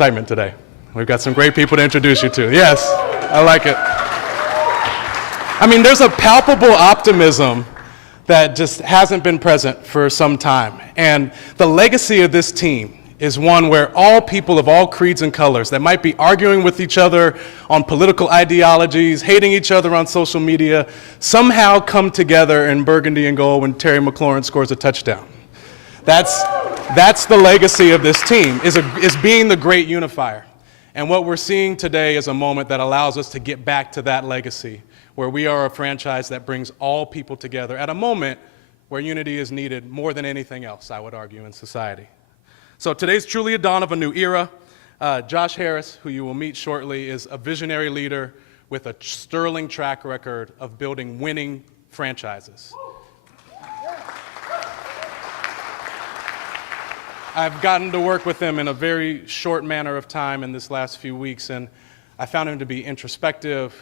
excitement today. We've got some great people to introduce you to. Yes, I like it. I mean, there's a palpable optimism that just hasn't been present for some time. And the legacy of this team is one where all people of all creeds and colors that might be arguing with each other on political ideologies, hating each other on social media, somehow come together in burgundy and gold when Terry McLaurin scores a touchdown. That's the legacy of this team, is being the great unifier. And what we're seeing today is a moment that allows us to get back to that legacy, where we are a franchise that brings all people together at a moment where unity is needed more than anything else, I would argue, in society. So today's truly a dawn of a new era. Josh Harris, who you will meet shortly, is a visionary leader with a sterling track record of building winning franchises. I've gotten to work with him in a very short manner of time in this last few weeks, and I found him to be introspective,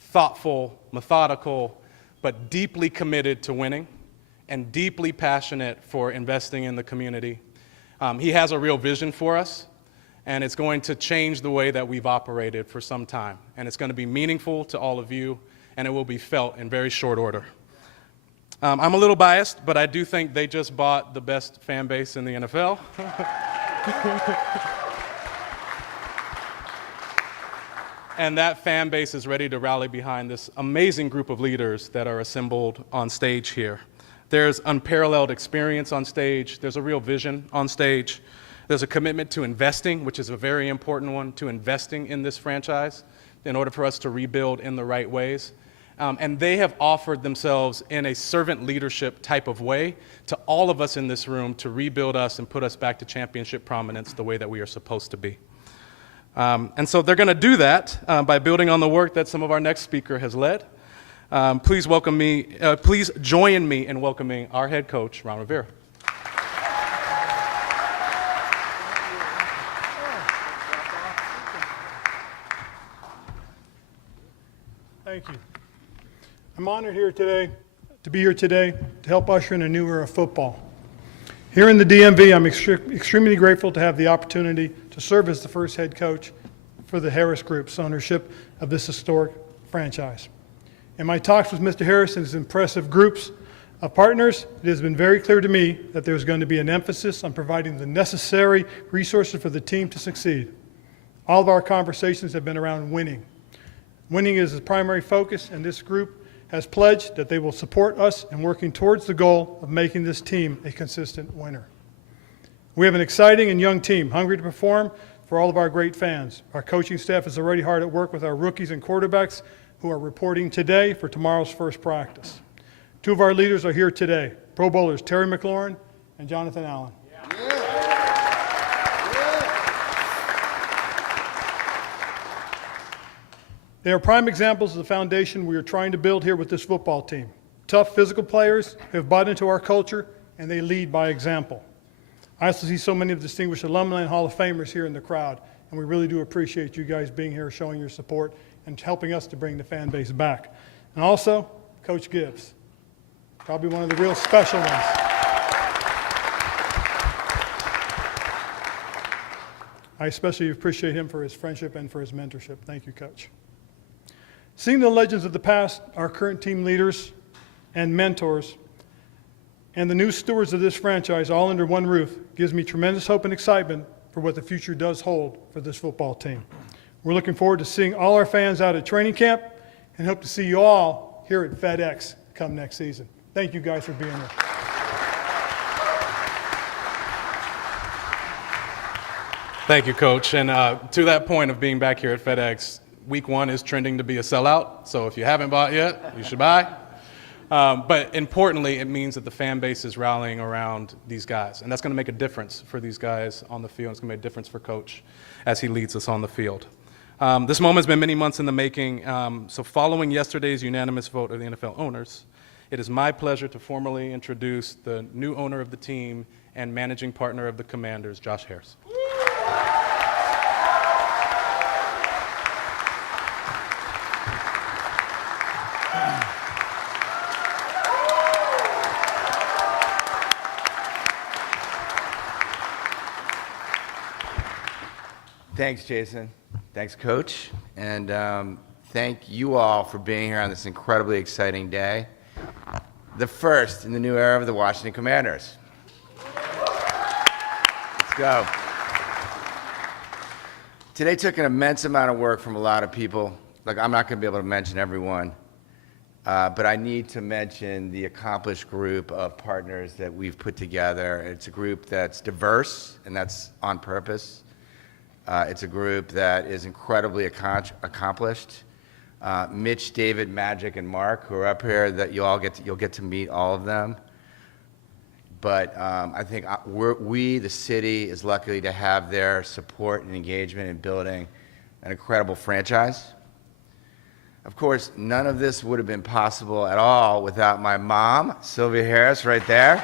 thoughtful, methodical, but deeply committed to winning and deeply passionate for investing in the community. He has a real vision for us, and it's going to change the way that we've operated for some time. And it's going to be meaningful to all of you, and it will be felt in very short order. I'm a little biased, but I do think they just bought the best fan base in the NFL. And that fan base is ready to rally behind this amazing group of leaders that are assembled on stage here. There's unparalleled experience on stage. There's a real vision on stage. There's a commitment to investing, which is a very important one, to investing in this franchise in order for us to rebuild in the right ways. And they have offered themselves in a servant leadership type of way to all of us in this room to rebuild us and put us back to championship prominence the way that we are supposed to be. And so they're going to do that by building on the work that some of our next speaker has led. Please join me in welcoming our head coach, Ron Rivera. Thank you. I'm honored to be here today to help usher in a new era of football. Here in the DMV, I'm extremely grateful to have the opportunity to serve as the first head coach for the Harris Group's ownership of this historic franchise. In my talks with Mr. Harris and his impressive groups of partners, it has been very clear to me that there's going to be an emphasis on providing the necessary resources for the team to succeed. All of our conversations have been around winning. Winning is the primary focus, and this group has pledged that they will support us in working towards the goal of making this team a consistent winner. We have an exciting and young team, hungry to perform for all of our great fans. Our coaching staff is already hard at work with our rookies and quarterbacks who are reporting today for tomorrow's first practice. Two of our leaders are here today, Pro Bowlers Terry McLaurin and Jonathan Allen. They are prime examples of the foundation we are trying to build here with this football team. Tough physical players who have bought into our culture, and they lead by example. I also see so many of the distinguished alumni and Hall of Famers here in the crowd, and we really do appreciate you guys being here, showing your support, and helping us to bring the fan base back. And also, Coach Gibbs, probably one of the real special ones. I especially appreciate him for his friendship and for his mentorship. Thank you, Coach. Seeing the legends of the past, our current team leaders and mentors, and the new stewards of this franchise all under one roof gives me tremendous hope and excitement for what the future does hold for this football team. We're looking forward to seeing all our fans out at training camp and hope to see you all here at FedEx come next season. Thank you guys for being here. Thank you, Coach. And to that point of being back here at FedEx, week one is trending to be a sellout. So if you haven't bought yet, you should buy. But importantly, it means that the fan base is rallying around these guys. And that's going to make a difference for these guys on the field. It's going to make a difference for Coach as he leads us on the field. This moment has been many months in the making. So following yesterday's unanimous vote of the NFL owners, it is my pleasure to formally introduce the new owner of the team and managing partner of the Commanders, Josh Harris. Thanks, Jason. Thanks, Coach. And thank you all for being here on this incredibly exciting day. The first in the new era of the Washington Commanders. Let's go. Today took an immense amount of work from a lot of people. Like, I'm not going to be able to mention everyone, but I need to mention the accomplished group of partners that we've put together. It's a group that's diverse, and that's on purpose. It's a group that is incredibly accomplished. Mitch, David, Magic, and Mark, who are up here, that you'll get to meet all of them. But I think the city, is lucky to have their support and engagement in building an incredible franchise. Of course, none of this would have been possible at all without my mom, Sylvia Harris, right there.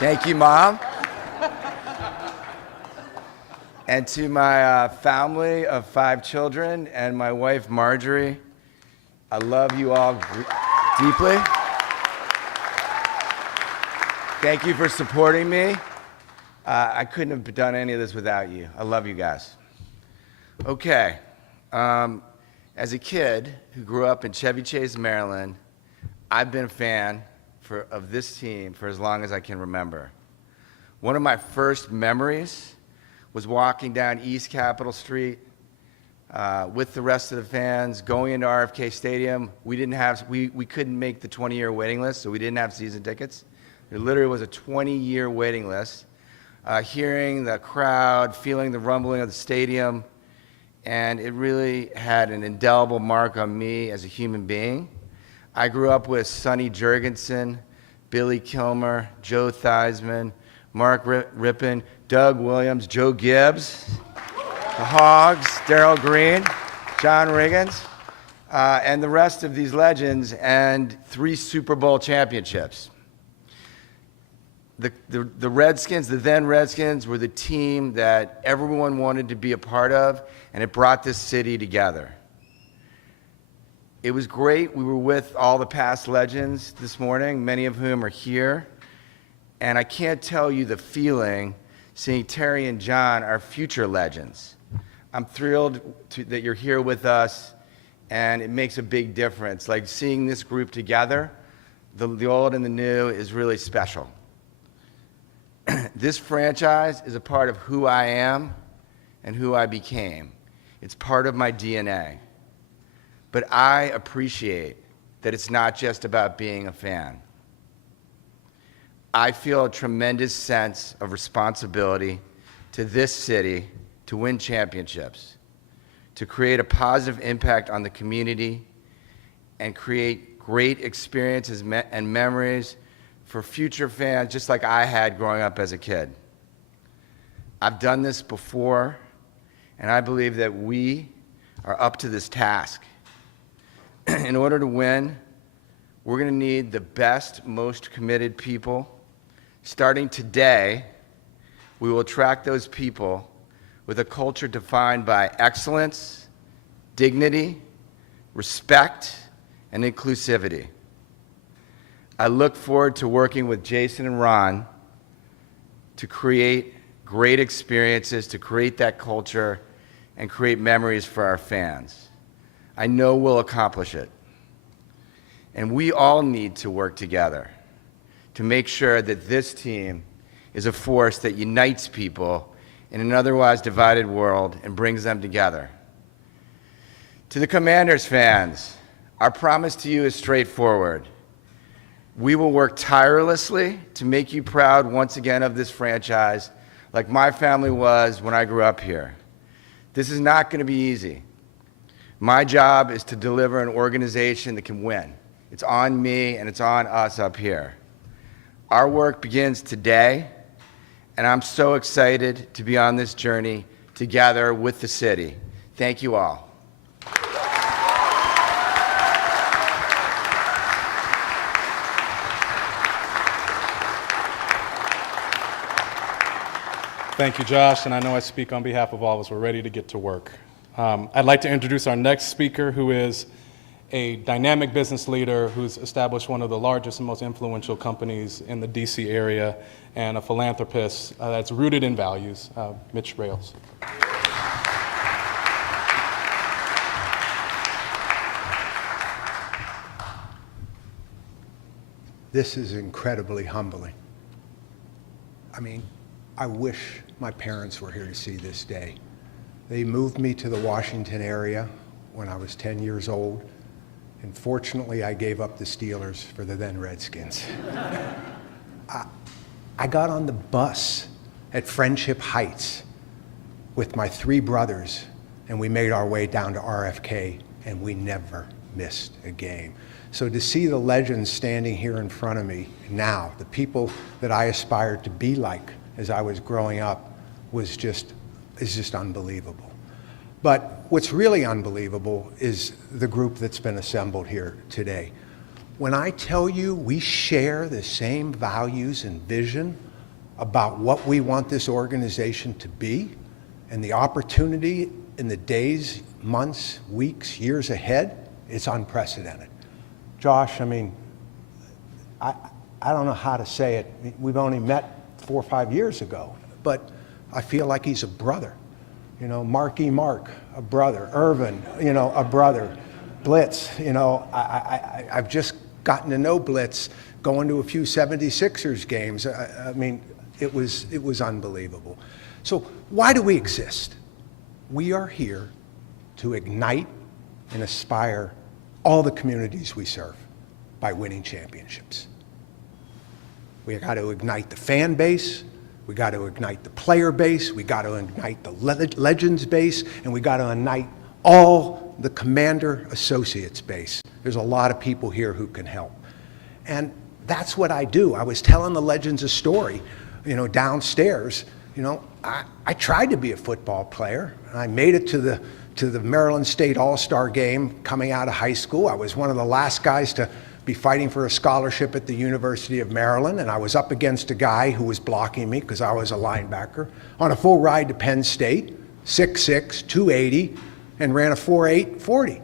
Thank you, Mom. And to my family of 5 children and my wife, Marjorie, I love you all deeply. Thank you for supporting me. I couldn't have done any of this without you. I love you guys. Okay. As a kid who grew up in Chevy Chase, Maryland, I've been a fan of this team for as long as I can remember. One of my first memories was walking down East Capitol Street with the rest of the fans, going into RFK Stadium. We couldn't make the 20-year waiting list, so we didn't have season tickets. There literally was a 20-year waiting list. Hearing the crowd, feeling the rumbling of the stadium, and it really had an indelible mark on me as a human being. I grew up with Sonny Jurgensen, Billy Kilmer, Joe Theismann, Mark Rippon, Doug Williams, Joe Gibbs, the Hogs, Darryl Green, John Riggins, and the rest of these legends, and 3 Super Bowl championships. The Redskins, the then Redskins, were the team that everyone wanted to be a part of, and it brought this city together. It was great. We were with all the past legends this morning, many of whom are here. And I can't tell you the feeling seeing Terry and John, our future legends. I'm thrilled that you're here with us, and it makes a big difference. Like, seeing this group together, the old and the new, is really special. This franchise is a part of who I am and who I became. It's part of my DNA. But I appreciate that it's not just about being a fan. I feel a tremendous sense of responsibility to this city to win championships, to create a positive impact on the community, and create great experiences and memories for future fans, just like I had growing up as a kid. I've done this before, and I believe that we are up to this task. In order to win, we're going to need the best, most committed people. Starting today, we will attract those people with a culture defined by excellence, dignity, respect, and inclusivity. I look forward to working with Jason and Ron to create great experiences, to create that culture, and create memories for our fans. I know we'll accomplish it. And we all need to work together to make sure that this team is a force that unites people in an otherwise divided world and brings them together. To the Commanders fans, our promise to you is straightforward. We will work tirelessly to make you proud once again of this franchise, like my family was when I grew up here. This is not going to be easy. My job is to deliver an organization that can win. It's on me and it's on us up here. Our work begins today, and I'm so excited to be on this journey together with the city. Thank you all. Thank you, Josh, and I know I speak on behalf of all of us. We're ready to get to work. I'd like to introduce our next speaker, who is a dynamic business leader who's established one of the largest and most influential companies in the DC area, and a philanthropist that's rooted in values, Mitch Rales. This is incredibly humbling. I mean, I wish my parents were here to see this day. They moved me to the Washington area when I was 10 years old, and fortunately I gave up the Steelers for the then Redskins. I got on the bus at Friendship Heights with my 3 brothers, and we made our way down to RFK, and we never missed a game. So to see the legends standing here in front of me now, the people that I aspired to be like as I was growing up, is just unbelievable. But what's really unbelievable is the group that's been assembled here today. When I tell you we share the same values and vision about what we want this organization to be, and the opportunity in the days, months, weeks, years ahead, it's unprecedented. Josh, I mean, I don't know how to say it. We've only met 4 or 5 years ago, but I feel like he's a brother. You know, Marky Mark, a brother. Irvin, you know, a brother. Blitz, you know, I've just gotten to know Blitz, going to a few 76ers games. I mean, it was unbelievable. So why do we exist? We are here to ignite and aspire all the communities we serve by winning championships. We got to ignite the fan base, we got to ignite the player base, we got to ignite the legends base, and we got to ignite all the commander associates base. There's a lot of people here who can help. And that's what I do. I was telling the legends a story, you know, downstairs. You know, I tried to be a football player. I made it to the Maryland State All-Star game coming out of high school. I was one of the last guys to be fighting for a scholarship at the University of Maryland, and I was up against a guy who was blocking me because I was a linebacker on a full ride to Penn State, 6'6", 280, and ran a 4.8 40.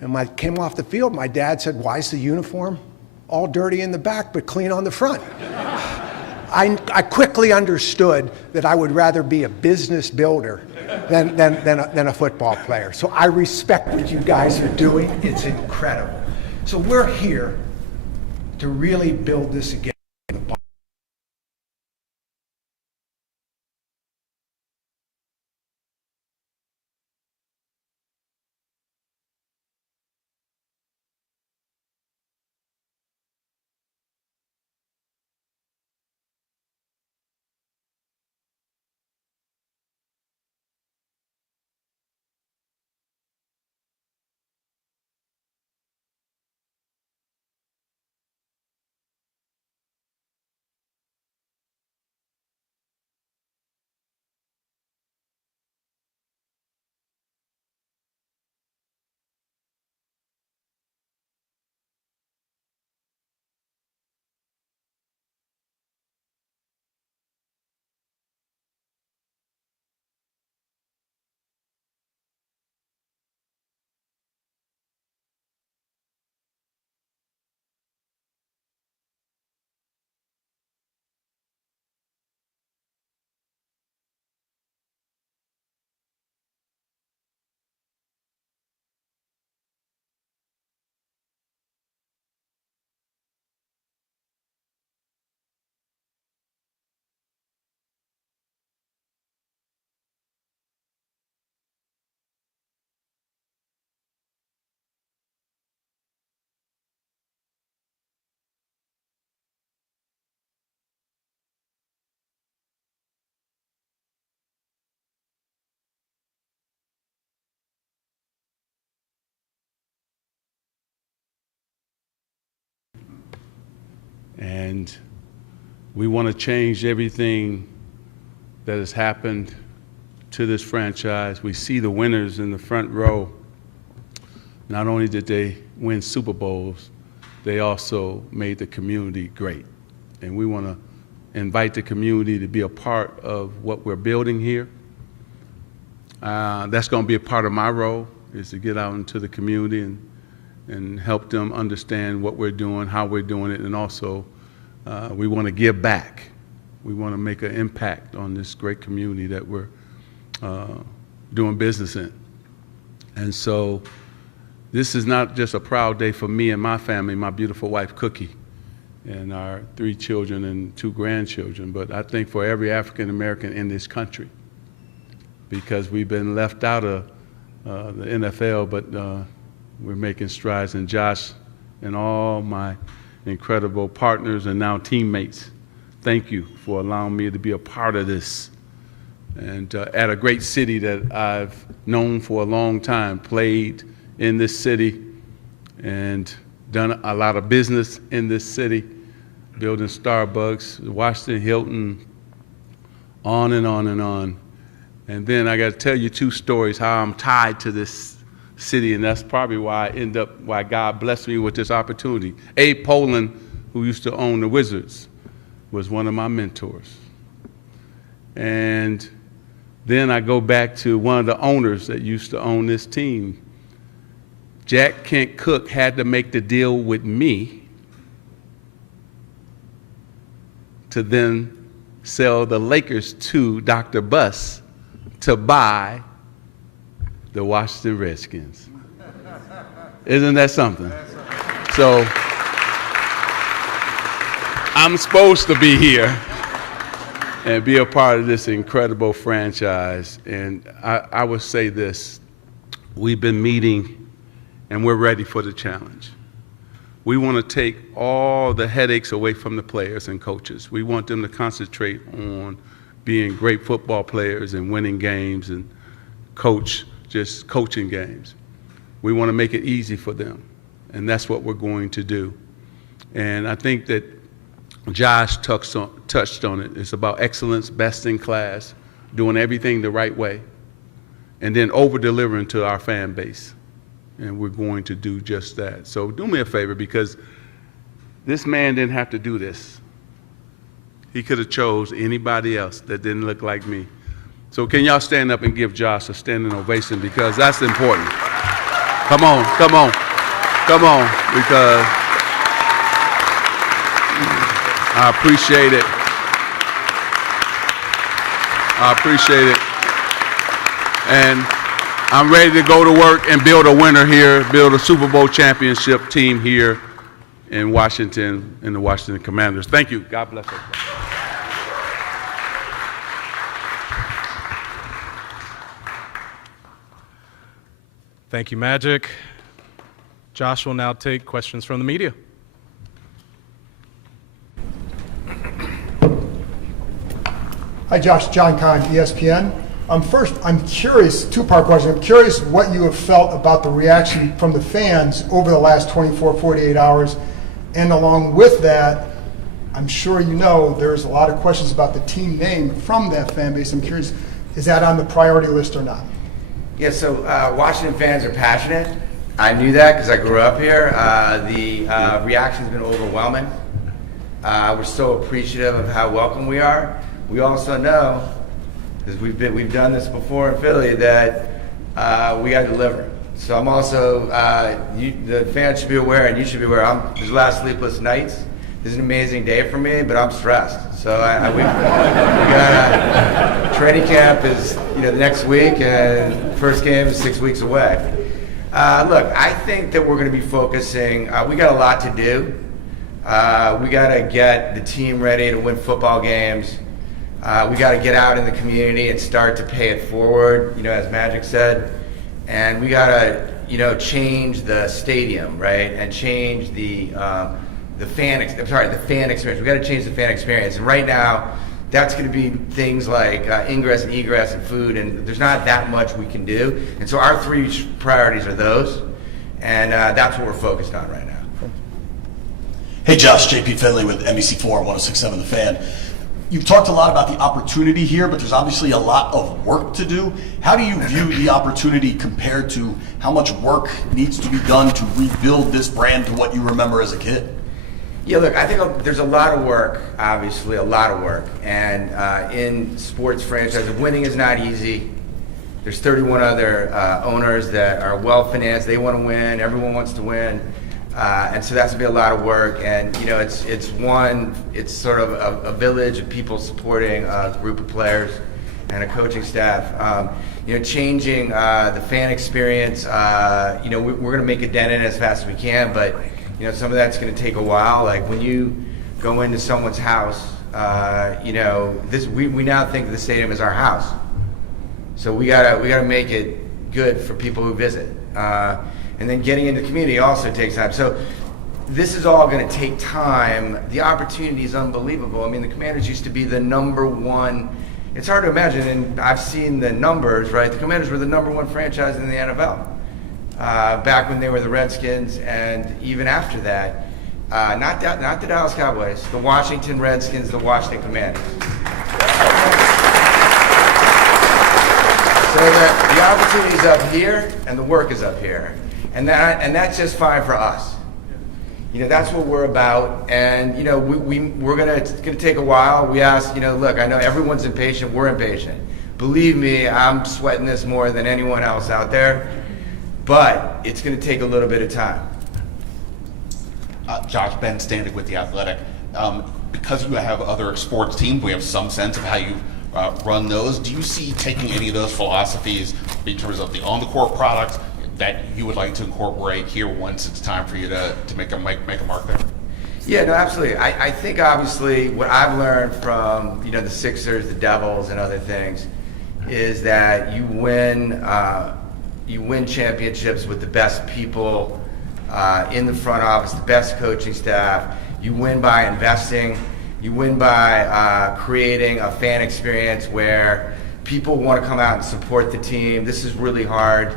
And when I came off the field, my dad said, "Why is the uniform all dirty in the back but clean on the front?" I quickly understood that I would rather be a business builder than a football player. So I respect what you guys are doing. It's incredible. So we're here to really build this again. And we want to change everything that has happened to this franchise. We see the winners in the front row. Not only did they win Super Bowls, they also made the community great. And we want to invite the community to be a part of what we're building here. That's going to be a part of my role, is to get out into the community and help them understand what we're doing, how we're doing it, and also we want to give back. We want to make an impact on this great community that we're doing business in. And so this is not just a proud day for me and my family, my beautiful wife Cookie, and our 3 children and 2 grandchildren, but I think for every African American in this country, because we've been left out of the NFL, but we're making strides. And Josh and all my incredible partners and now teammates, thank you for allowing me to be a part of this. And at a great city that I've known for a long time, played in this city and done a lot of business in this city, building Starbucks, Washington Hilton, on and on and on. And then I got to tell you 2 stories how I'm tied to this city, and that's probably why God blessed me with this opportunity. Abe Poland, who used to own the Wizards, was one of my mentors. And then I go back to one of the owners that used to own this team. Jack Kent Cooke had to make the deal with me to then sell the Lakers to Dr. Buss to buy the Washington Redskins. Isn't that something? So I'm supposed to be here and be a part of this incredible franchise. And I would say this, we've been meeting and we're ready for the challenge. We want to take all the headaches away from the players and coaches. We want them to concentrate on being great football players and winning games and just coaching games. We want to make it easy for them, and that's what we're going to do. And I think that Josh touched on it. It's about excellence, best in class, doing everything the right way, and then over-delivering to our fan base. And we're going to do just that. So do me a favor, because this man didn't have to do this. He could have chose anybody else that didn't look like me. So can y'all stand up and give Josh a standing ovation, because that's important. Come on, come on, come on, because I appreciate it. I appreciate it. And I'm ready to go to work and build a winner here, build a Super Bowl championship team here in Washington, in the Washington Commanders. Thank you. God bless us. Thank you, Magic. Josh will now take questions from the media. Hi, Josh. John Kahn, ESPN. First, I'm curious, 2-part question. I'm curious what you have felt about the reaction from the fans over the last 24, 48 hours. And along with that, I'm sure you know there's a lot of questions about the team name from that fan base. I'm curious, is that on the priority list or not? Yeah, so Washington fans are passionate. I knew that because I grew up here. The reaction's been overwhelming. We're so appreciative of how welcome we are. We also know, because we've done this before in Philly, that we got to deliver. So I'm also, the fans should be aware, and you should be aware, there's a lot of sleepless nights. This is an amazing day for me, but I'm stressed. So we got training camp is the next week, and first game is 6 weeks away. Look, I think that we're going to be focusing. We got a lot to do. We got to get the team ready to win football games. We got to get out in the community and start to pay it forward, as Magic said. And we got to, change the stadium, right, and change the fan experience. We got to change the fan experience. And right now, that's going to be things like ingress and egress and food, and there's not that much we can do. And so our 3 priorities are those, and that's what we're focused on right now. Hey Josh, JP Finley with NBC4 1067 The Fan. You've talked a lot about the opportunity here, but there's obviously a lot of work to do. How do you view the opportunity compared to how much work needs to be done to rebuild this brand to what you remember as a kid? Yeah, look, I think there's a lot of work, obviously, a lot of work. And in sports franchises, winning is not easy. There's 31 other owners that are well-financed. They want to win. Everyone wants to win. And so that's going to be a lot of work. And, you know, it's sort of a village of people supporting a group of players and a coaching staff. You know, changing the fan experience, you know, we're going to make a dent in it as fast as we can, but, you know, some of that's going to take a while. Like when you go into someone's house, you know, we now think of the stadium as our house. So we gotta make it good for people who visit. And then getting into the community also takes time. So this is all going to take time. The opportunity is unbelievable. I mean, the Commanders used to be the #1. It's hard to imagine, and I've seen the numbers, right? The Commanders were the #1 franchise in the NFL back when they were the Redskins, and even after that. Not the Dallas Cowboys, the Washington Redskins, the Washington Commanders. So the opportunity's up here, and the work is up here. And that's just fine for us. You know, that's what we're about. And, you know, it's gonna take a while. We ask, you know, look, I know everyone's impatient, we're impatient. Believe me, I'm sweating this more than anyone else out there, but it's gonna take a little bit of time. Josh, Ben Standing with The Athletic. Because you have other sports teams, we have some sense of how you run those. Do you see taking any of those philosophies in terms of the on-the-court products that you would like to incorporate here once it's time for you to make a mark there? Yeah, no, absolutely. I think obviously what I've learned from, you know, the Sixers, the Devils, and other things is that you win championships with the best people in the front office, the best coaching staff. You win by investing. You win by creating a fan experience where people want to come out and support the team. This is really hard.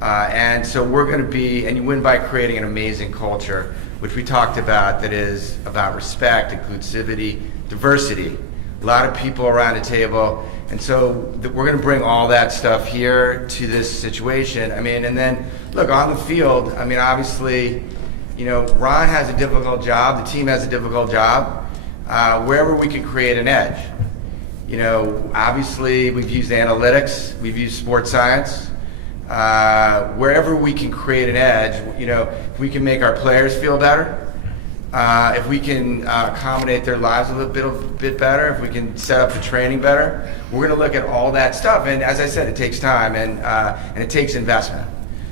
And so we're going to be, and you win by creating an amazing culture, which we talked about, that is about respect, inclusivity, diversity. A lot of people around the table. And so we're going to bring all that stuff here to this situation. I mean, and then, look, on the field, I mean, obviously, you know, Ron has a difficult job. The team has a difficult job. Wherever we can create an edge. You know, obviously, we've used analytics. We've used sports science. Wherever we can create an edge, you know, if we can make our players feel better, if we can accommodate their lives a little bit better, if we can set up the training better, we're going to look at all that stuff. And as I said, it takes time and it takes investment.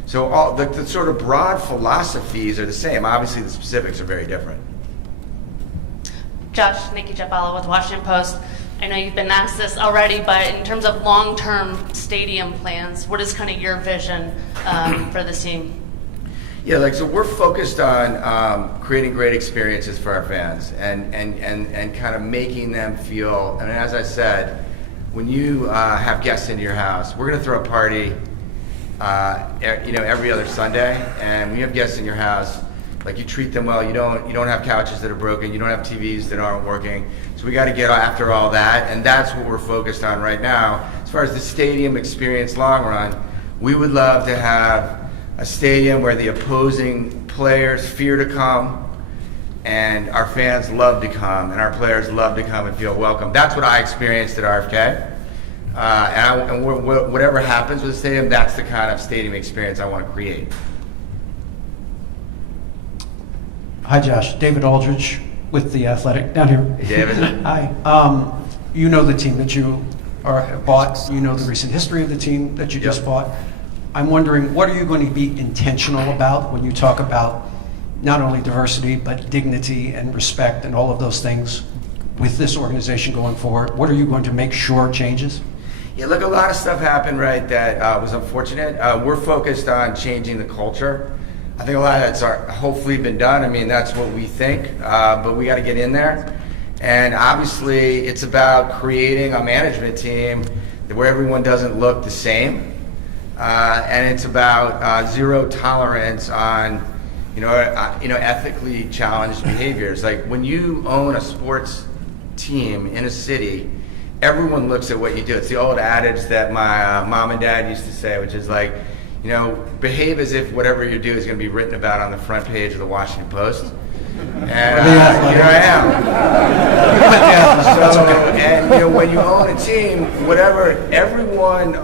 So all the sort of broad philosophies are the same. Obviously, the specifics are very different. Josh, Nikki Jeffala with Washington Post. I know you've been asked this already, but in terms of long-term stadium plans, what is kind of your vision for this team? Yeah, like, so we're focused on creating great experiences for our fans and kind of making them feel, and as I said, when you have guests into your house, we're going to throw a party, you know, every other Sunday, and when you have guests in your house, like, you treat them well. You don't have couches that are broken. You don't have TVs that aren't working. So we got to get after all that, and that's what we're focused on right now. As far as the stadium experience long run, we would love to have a stadium where the opposing players fear to come, and our fans love to come, and our players love to come and feel welcome. That's what I experienced at RFK. And whatever happens with the stadium, that's the kind of stadium experience I want to create. Hi, Josh. David Aldridge with The Athletic down here. Hey, David. Hi. You know the team that you bought. You know the recent history of the team that you just bought. I'm wondering, what are you going to be intentional about when you talk about not only diversity, but dignity and respect and all of those things with this organization going forward? What are you going to make sure changes? Yeah, look, a lot of stuff happened, right, that was unfortunate. We're focused on changing the culture. I think a lot of that's hopefully been done. I mean, that's what we think, but we got to get in there. And obviously, it's about creating a management team where everyone doesn't look the same. And it's about zero tolerance on, ethically challenged behaviors. Like, when you own a sports team in a city, everyone looks at what you do. It's the old adage that my mom and dad used to say, which is like, behave as if whatever you do is going to be written about on the front page of the Washington Post. And here I am. And when you own a team, everyone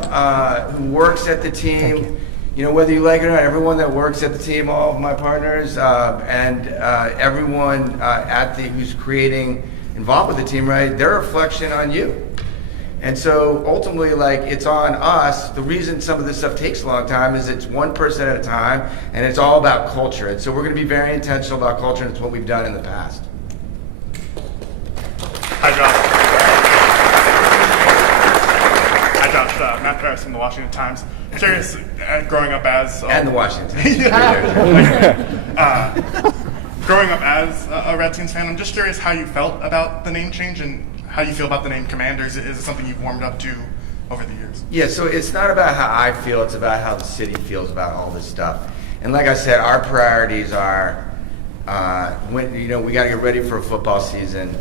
who works at the team, whether you like it or not, everyone that works at the team, all of my partners, and everyone who's involved with the team, right? They're a reflection on you. And so ultimately, it's on us. The reason some of this stuff takes a long time is it's one person at a time, and it's all about culture. And so we're going to be very intentional about culture, and it's what we've done in the past. Hi, Josh. Matt Ferris from the Washington Times. Curious, growing up as... And the Washington Times. Growing up as a Redskins fan, I'm just curious how you felt about the name change and how you feel about the name Commanders. Is it something you've warmed up to over the years? Yeah, so it's not about how I feel, it's about how the city feels about all this stuff. And like I said, our priorities are, we got to get ready for a football season.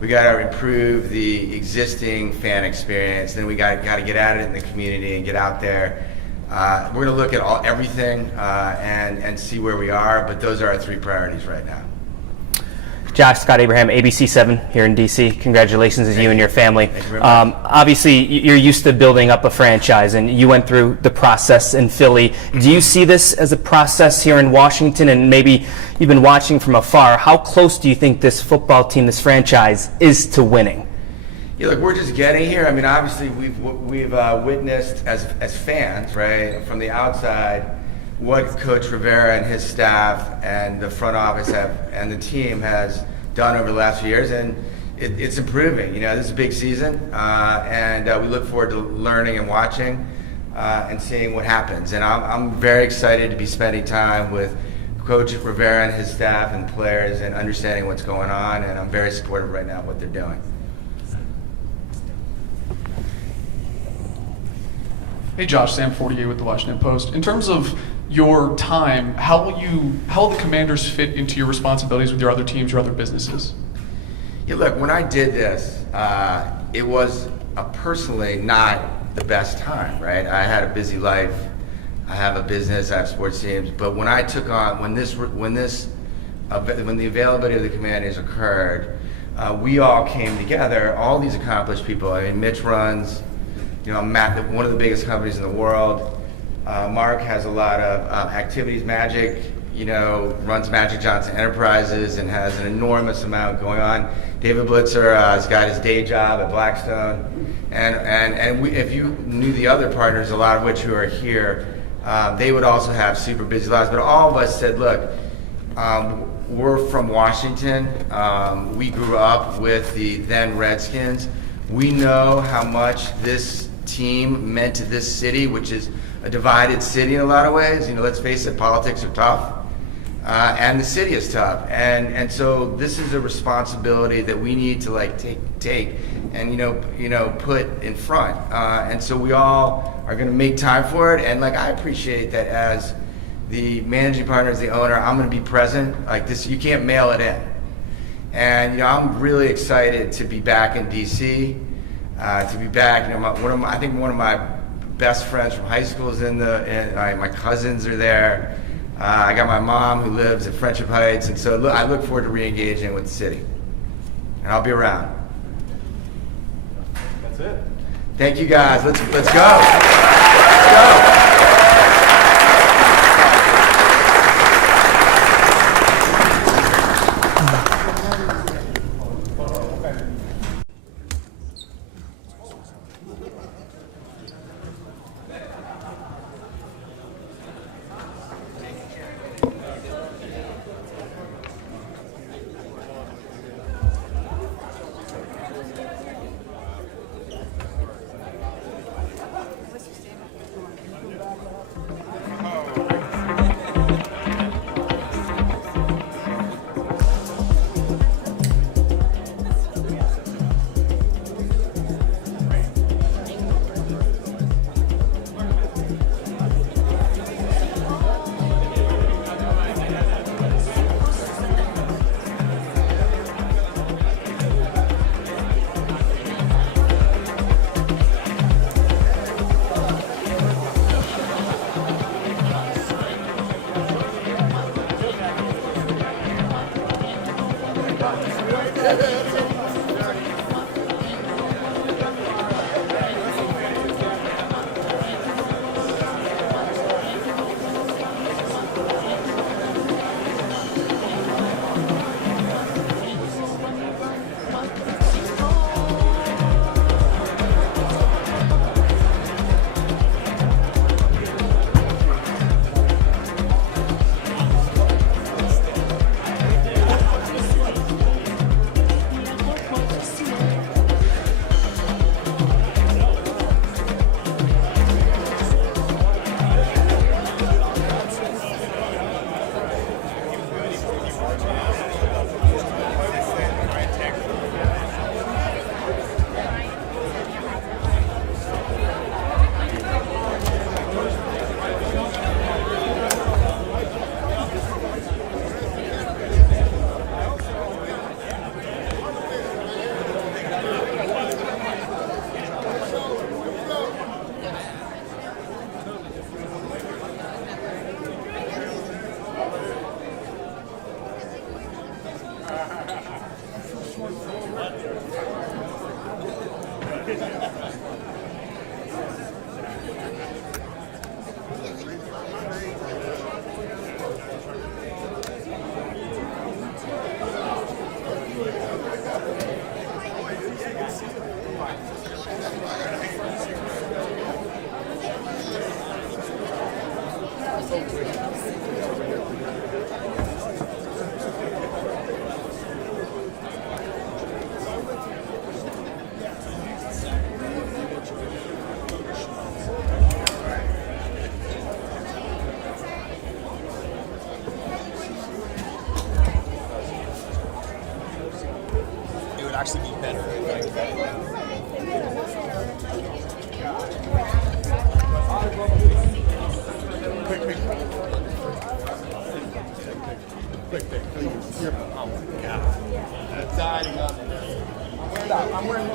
We got to improve the existing fan experience. Then we got to get at it in the community and get out there. We're going to look at everything and see where we are, but those are our three priorities right now. Josh, Scott Abraham, ABC7 here in DC. Congratulations to you and your family. Thank you very much. Obviously, you're used to building up a franchise, and you went through the process in Philly. Do you see this as a process here in Washington? And maybe you've been watching from afar. How close do you think this football team, this franchise, is to winning? Yeah, look, we're just getting here. I mean, obviously, we've witnessed as fans, right, from the outside, what Coach Rivera and his staff and the front office and the team has done over the last few years, and it's improving. This is a big season, and we look forward to learning and watching and seeing what happens. And I'm very excited to be spending time with Coach Rivera and his staff and players and understanding what's going on, and I'm very supportive right now of what they're doing. Hey Josh, Sam 48 with the Washington Post. In terms of your time, how will the Commanders fit into your responsibilities with your other teams, your other businesses? Yeah, look, when I did this, it was personally not the best time, right? I had a busy life. I have a business. I have sports teams. But when I took on when the availability of the Commanders occurred, we all came together. All these accomplished people. I mean, Mitch runs. Matt, one of the biggest companies in the world. Mark has a lot of activities. Magic, runs Magic Johnson Enterprises and has an enormous amount going on. David Blitzer has got his day job at Blackstone. And if you knew the other partners, a lot of which who are here, they would also have super busy lives. But all of us said, look, we're from Washington. We grew up with the then Redskins. We know how much this team meant to this city, which is a divided city in a lot of ways. Let's face it, politics are tough, and the city is tough, and so this is a responsibility that we need to take and put in front, and so we all are going to make time for it. And I appreciate that as the managing partner, as the owner, I'm going to be present. This, you can't mail it in, and I'm really excited to be back in DC. To be back, I think one of my best friends from high school is my cousins are there. I got my mom who lives at Friendship Heights, and so I look forward to re-engaging with the city. And I'll be around. That's it. Thank you guys. Let's go. Let's go. actually be better. Quick, please. Oh my God. That's dying up. I'm wearing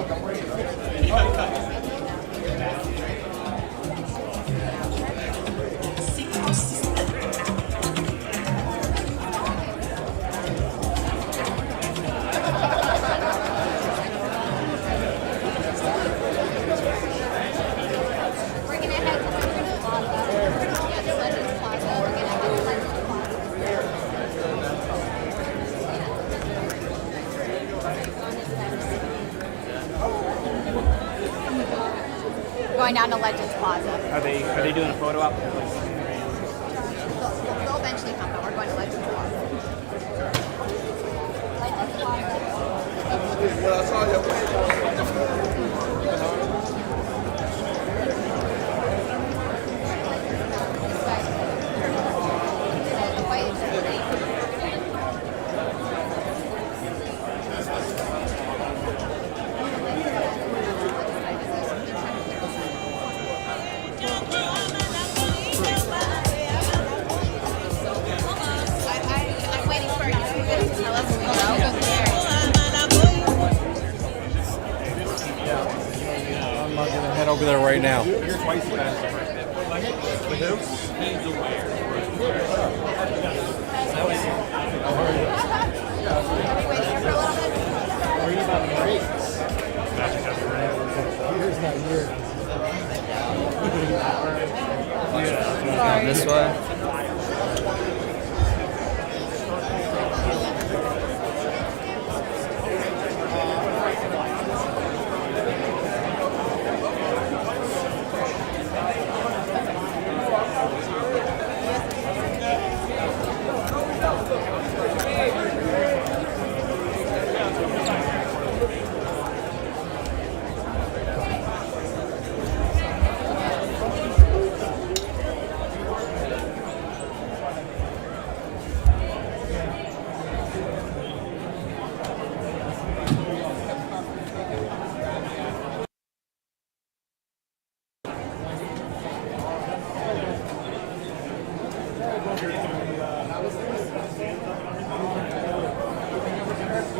Going down to Legends Plaza. Are they doing a photo op? They'll eventually come, but we're going to Legends Plaza. Legends Plaza. Well, I saw your I'm waiting for you. Tell us when we go. I'm gonna head over there right now. You're twice the best. With who? He's aware.